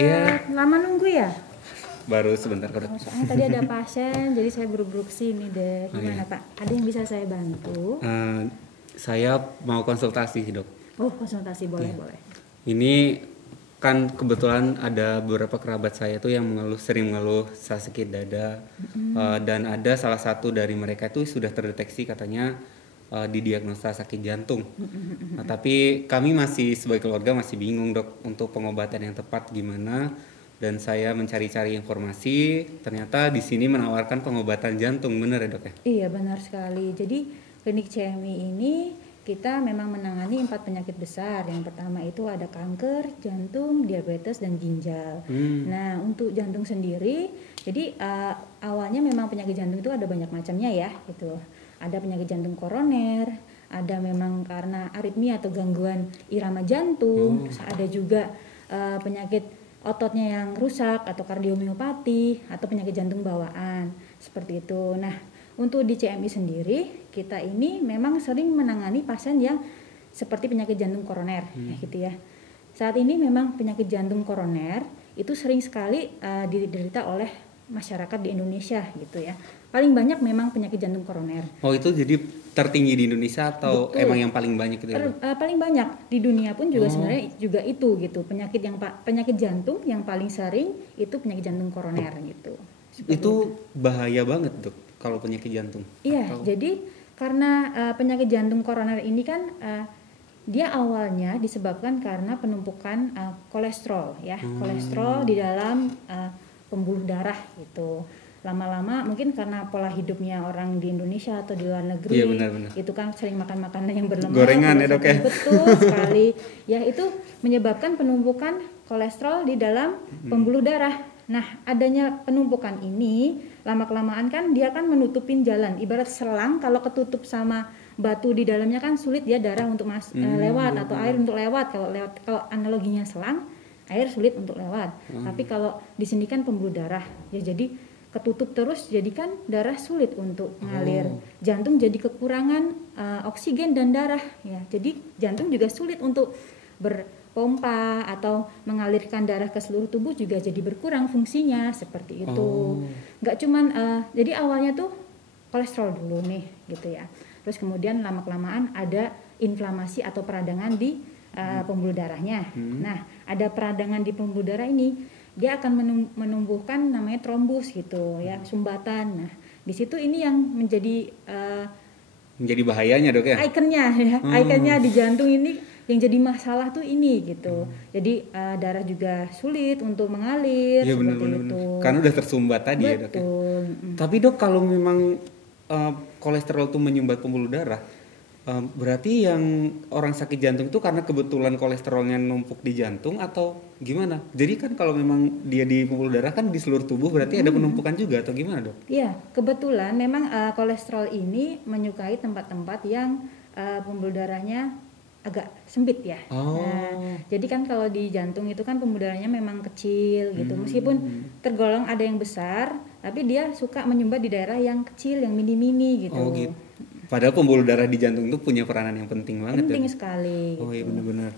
Iya, Lama nunggu ya? baru sebentar kok dok. Soalnya tadi ada pasien, jadi saya buru-buru kesini deh. Oh, Gimana iya. Pak? Ada yang bisa saya bantu? Saya mau konsultasi dok. Oh, konsultasi boleh Iya. boleh. Ini kan kebetulan ada beberapa kerabat saya tuh yang sering mengeluh sakit dada. Dan ada salah satu dari mereka itu sudah terdeteksi katanya didiagnosa sakit jantung. Nah, tapi kami masih sebagai keluarga masih bingung dok untuk pengobatan yang tepat gimana. Dan saya mencari-cari informasi, ternyata di sini menawarkan pengobatan jantung, bener ya dok ya? Iya benar sekali. Jadi klinik CMI ini kita memang menangani 4 penyakit besar. Yang pertama itu ada kanker, jantung, diabetes, dan ginjal. Nah untuk jantung sendiri, jadi awalnya memang penyakit jantung itu ada banyak macamnya ya, gitu. Ada penyakit jantung koroner, ada memang karena aritmia atau gangguan irama jantung, terus ada juga penyakit ototnya yang rusak atau kardiomiopati atau penyakit jantung bawaan seperti itu. Nah, untuk di CMI sendiri kita ini memang sering menangani pasien yang seperti penyakit jantung koroner, gitu ya. Saat ini memang penyakit jantung koroner itu sering sekali diderita oleh masyarakat di Indonesia, gitu ya. Paling banyak memang penyakit jantung koroner. Oh itu jadi tertinggi di Indonesia atau Betul. emang yang paling banyak gitu ya? Paling banyak di dunia pun juga sebenarnya juga itu gitu, penyakit jantung yang paling sering itu penyakit jantung koroner gitu. Itu bahaya banget dok kalau penyakit jantung? Iya, jadi karena penyakit jantung koroner ini kan dia awalnya disebabkan karena penumpukan kolesterol ya, kolesterol di dalam pembuluh darah gitu. Lama-lama mungkin karena pola hidupnya orang di Indonesia atau di luar negeri, Iya, benar-benar. itu kan sering makan makanan yang berlemak, Gorengan ya dok ya? betul sekali. Ya itu menyebabkan penumpukan kolesterol di dalam pembuluh darah. Nah adanya penumpukan ini lama-kelamaan kan dia kan menutupin jalan. Ibarat selang kalau ketutup sama batu di dalamnya kan sulit ya darah untuk lewat atau air untuk lewat. Kalau analoginya selang, air sulit untuk lewat. Tapi kalau di sini kan pembuluh darah, ya jadi ketutup terus, jadi kan darah sulit untuk mengalir. Jantung jadi kekurangan oksigen dan darah, ya. Jadi jantung juga sulit untuk berpompa atau mengalirkan darah ke seluruh tubuh juga jadi berkurang fungsinya seperti itu. Nggak cuman, jadi awalnya tuh kolesterol dulu nih, gitu ya. Terus kemudian lama-kelamaan ada inflamasi atau peradangan di pembuluh darahnya. Nah, ada peradangan di pembuluh darah ini, dia akan menumbuhkan namanya trombus gitu ya, sumbatan. Nah, di situ ini yang menjadi bahayanya dok ya? ikonnya ya. Ikonnya di jantung ini yang jadi masalah tuh ini gitu. Jadi darah juga sulit untuk mengalir Iya seperti benar-benar. itu. Karena udah tersumbat tadi ya dok ya? Betul. Tapi dok kalau memang kolesterol itu menyumbat pembuluh darah, berarti yang orang sakit jantung itu karena kebetulan kolesterolnya numpuk di jantung atau gimana? Jadi kan kalau memang dia di pembuluh darah kan di seluruh tubuh berarti ada penumpukan juga atau gimana dok? Iya, kebetulan memang kolesterol ini menyukai tempat-tempat yang pembuluh darahnya agak sempit ya. Nah, jadi kan kalau di jantung itu kan pembuluh darahnya memang kecil gitu. Meskipun tergolong ada yang besar, tapi dia suka menyumbat di daerah yang kecil, yang mini-mini gitu. Oh gitu. Padahal pembuluh darah di jantung itu punya peranan yang penting banget. Penting ya? sekali. Oh iya gitu. benar-benar.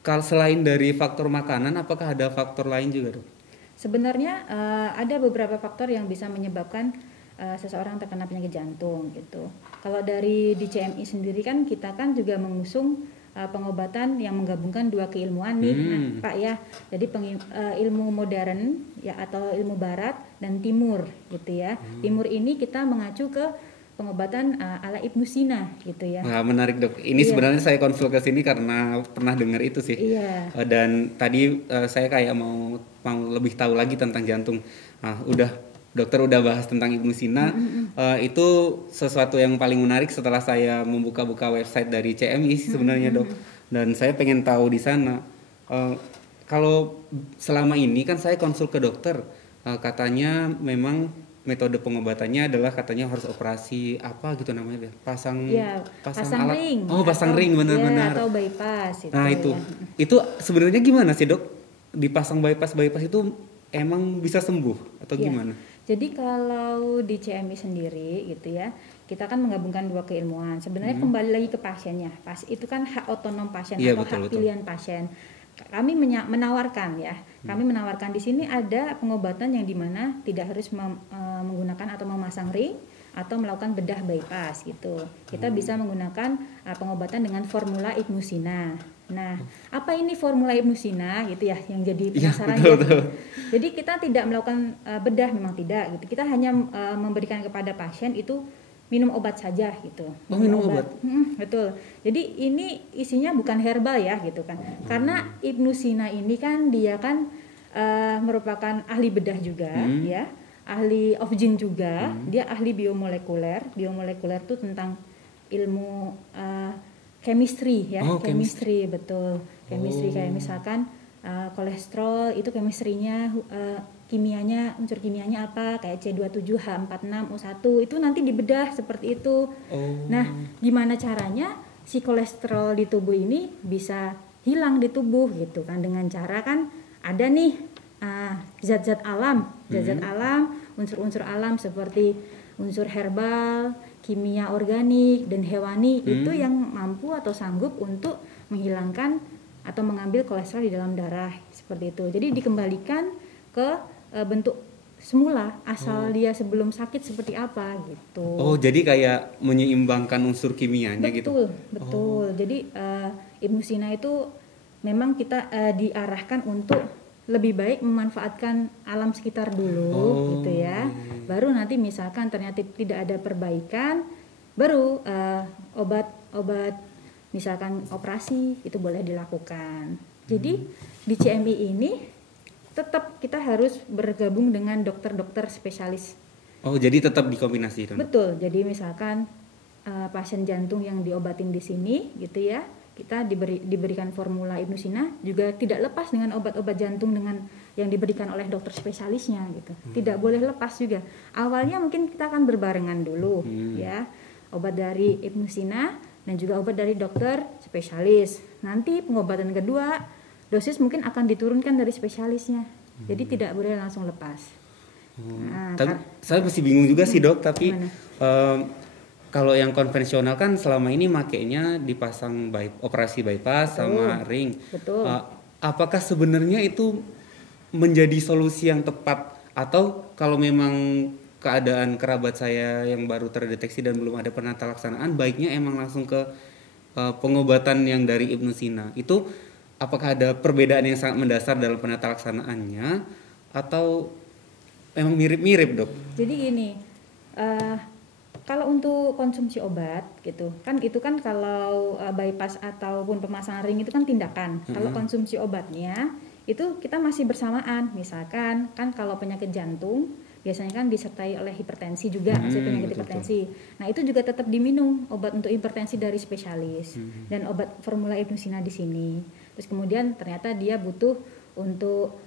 Kalau selain dari faktor makanan, apakah ada faktor lain juga dok? Sebenarnya ada beberapa faktor yang bisa menyebabkan seseorang terkena penyakit jantung gitu. Kalau dari di CMI sendiri kan kita kan juga mengusung pengobatan yang menggabungkan dua keilmuan nih, nah, Pak ya. Jadi ilmu modern ya atau ilmu barat dan timur gitu ya. Timur ini kita mengacu ke pengobatan ala Ibnu Sina gitu ya. Wah menarik dok. Ini sebenarnya saya konsul ke sini karena pernah dengar itu sih. Iya. Dan tadi saya kayak mau lebih tahu lagi tentang jantung. Dokter udah bahas tentang Ibnu Sina. Itu sesuatu yang paling menarik setelah saya membuka-buka website dari CMI sebenarnya dok. Dan saya pengen tahu di sana. Kalau selama ini kan saya konsul ke dokter, katanya memang metode pengobatannya adalah katanya harus operasi apa gitu namanya deh, pasang alat ring. Pasang ring benar-benar atau bypass itu. Nah itu sebenarnya gimana sih dok, dipasang bypass itu emang bisa sembuh atau gimana? Jadi kalau di CMI sendiri gitu ya, kita kan menggabungkan dua keilmuan. Sebenarnya kembali lagi ke pasiennya. Itu kan hak otonom pasien atau hak pilihan pasien. kami menawarkan ya. Kami menawarkan di sini ada pengobatan yang dimana tidak harus menggunakan atau memasang ring atau melakukan bedah bypass gitu. Kita bisa menggunakan pengobatan dengan formula Ibnusina. Nah, apa ini formula Ibnusina gitu ya yang jadi penasaran ya. Jadi kita tidak melakukan bedah, memang tidak gitu. Kita hanya memberikan kepada pasien itu minum obat saja gitu. Minum obat. Betul. Jadi ini isinya bukan herbal ya gitu kan. Karena Ibnusina ini kan dia kan merupakan ahli bedah juga ya. Ahli Ofgin juga, dia ahli biomolekuler. Biomolekuler itu tentang ilmu chemistry ya, chemistry betul. Chemistry kayak misalkan kolesterol itu chemistry-nya kimianya, unsur kimianya apa, kayak C27H46O1 itu nanti dibedah seperti itu. Nah, gimana caranya si kolesterol di tubuh ini bisa hilang di tubuh gitu kan, dengan cara kan ada nih zat-zat alam, unsur-unsur alam seperti unsur herbal, kimia organik dan hewani itu yang mampu atau sanggup untuk menghilangkan atau mengambil kolesterol di dalam darah seperti itu. Jadi dikembalikan ke bentuk semula asal dia sebelum sakit seperti apa gitu. Jadi kayak menyeimbangkan unsur kimianya gitu. Betul. Jadi Ibnusina itu memang kita diarahkan untuk lebih baik memanfaatkan alam sekitar dulu gitu ya. Baru nanti misalkan ternyata tidak ada perbaikan, baru obat misalkan operasi itu boleh dilakukan. Jadi di CMI ini tetap kita harus bergabung dengan dokter-dokter spesialis. Jadi tetap dikombinasi itu. Betul. Jadi misalkan pasien jantung yang diobatin di sini gitu ya, kita diberikan formula Ibnusina juga tidak lepas dengan obat-obat jantung dengan yang diberikan oleh dokter spesialisnya gitu. Tidak boleh lepas juga. Awalnya mungkin kita akan berbarengan dulu ya. Obat dari Ibnusina dan juga obat dari dokter spesialis. Nanti pengobatan kedua dosis mungkin akan diturunkan dari spesialisnya. Jadi tidak boleh langsung lepas. Tapi saya masih bingung juga sih dok, tapi kalau yang konvensional kan selama ini makainya dipasang operasi bypass sama ring. Betul. Apakah sebenarnya itu menjadi solusi yang tepat, atau kalau memang keadaan kerabat saya yang baru terdeteksi dan belum ada penata laksanaan, baiknya emang langsung ke pengobatan yang dari Ibnusina? Itu apakah ada perbedaan yang sangat mendasar dalam penata laksanaannya atau emang mirip-mirip dok? Jadi gini. Kalau untuk konsumsi obat gitu kan, itu kan kalau bypass ataupun pemasangan ring itu kan tindakan. Kalau konsumsi obatnya itu kita masih bersamaan. Misalkan kan kalau penyakit jantung biasanya kan disertai oleh hipertensi juga, penyakit hipertensi. Nah itu juga tetap diminum obat untuk hipertensi dari spesialis dan obat formula Ibnusina di sini. Terus kemudian ternyata dia butuh untuk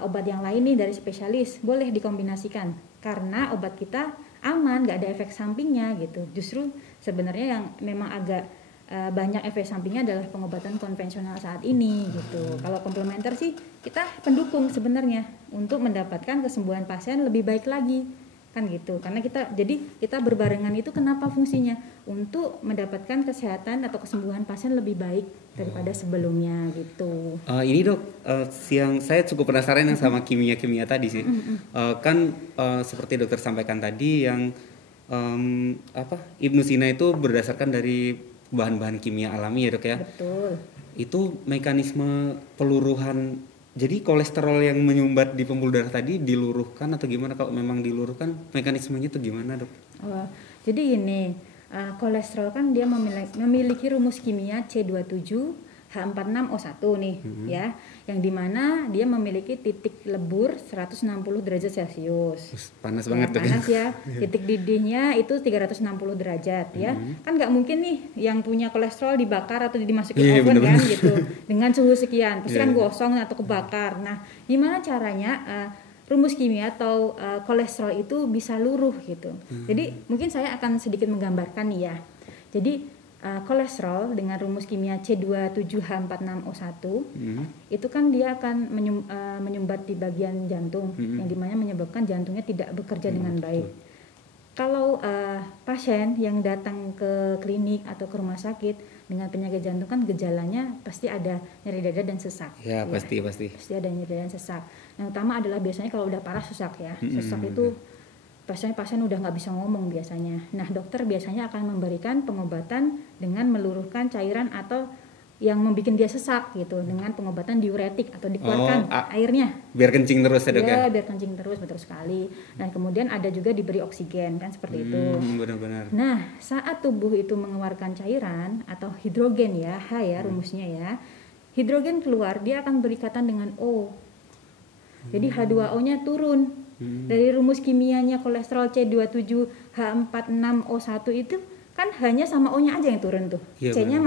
obat yang lain nih dari spesialis, boleh dikombinasikan karena obat kita aman, nggak ada efek sampingnya gitu. Justru sebenarnya yang memang agak banyak efek sampingnya adalah pengobatan konvensional saat ini gitu. Kalau komplementer sih kita pendukung sebenarnya untuk mendapatkan kesembuhan pasien lebih baik lagi kan gitu. Karena kita berbarengan itu kenapa fungsinya? Untuk mendapatkan kesehatan atau kesembuhan pasien lebih baik daripada sebelumnya gitu. Ini dok, yang saya cukup penasaran yang sama kimia-kimia tadi sih. Kan seperti dokter sampaikan tadi yang Ibnusina itu berdasarkan dari bahan-bahan kimia alami ya dok ya. Betul. Itu mekanisme peluruhan. Jadi kolesterol yang menyumbat di pembuluh darah tadi diluruhkan atau gimana? Kalau memang diluruhkan, mekanismenya itu gimana dok? Jadi ini kolesterol kan dia memiliki rumus kimia C27H46O1 nih ya, yang dimana dia memiliki titik lebur 160 derajat Celcius. Panas banget tuh. Panas ya. Titik didihnya itu 360 derajat ya. Kan nggak mungkin nih yang punya kolesterol dibakar atau dimasukin oven kan gitu dengan suhu sekian, pasti kan gosong atau kebakar. Nah, gimana caranya rumus kimia atau kolesterol itu bisa luruh gitu. Jadi mungkin saya akan sedikit menggambarkan nih ya. Jadi kolesterol dengan rumus kimia C27H46O1 itu kan dia akan menyumbat di bagian jantung yang dimana menyebabkan jantungnya tidak bekerja dengan baik. Kalau pasien yang datang ke klinik atau ke rumah sakit dengan penyakit jantung kan gejalanya pasti ada nyeri dada dan sesak. Ya, pasti. Pasti ada nyeri dada dan sesak. Yang utama adalah biasanya kalau udah parah sesak ya. Sesak itu pasien udah nggak bisa ngomong biasanya. Nah, dokter biasanya akan memberikan pengobatan dengan meluruhkan cairan atau yang membuat dia sesak gitu dengan pengobatan diuretik atau dikeluarkan airnya. Biar kencing terus ya, Dok ya? Biar kencing terus, betul sekali. Dan kemudian ada juga diberi oksigen kan seperti itu. Benar-benar. Nah, saat tubuh itu mengeluarkan cairan atau hidrogen ya, H ya rumusnya ya. Hidrogen keluar, dia akan berikatan dengan O. Jadi H2O-nya turun. Dari rumus kimianya kolesterol C27H46O1 itu kan hanya sama O-nya aja yang turun tuh. Ya, C-nya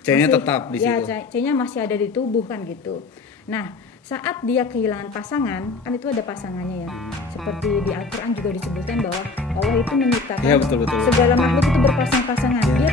C-nya tetap di situ. C-nya masih ada di tubuh kan gitu. Nah, saat dia kehilangan pasangan, kan itu ada pasangannya ya. Seperti di Al-Qur'an juga disebutkan bahwa Allah itu menciptakan segala makhluk itu berpasang-pasangan. Dia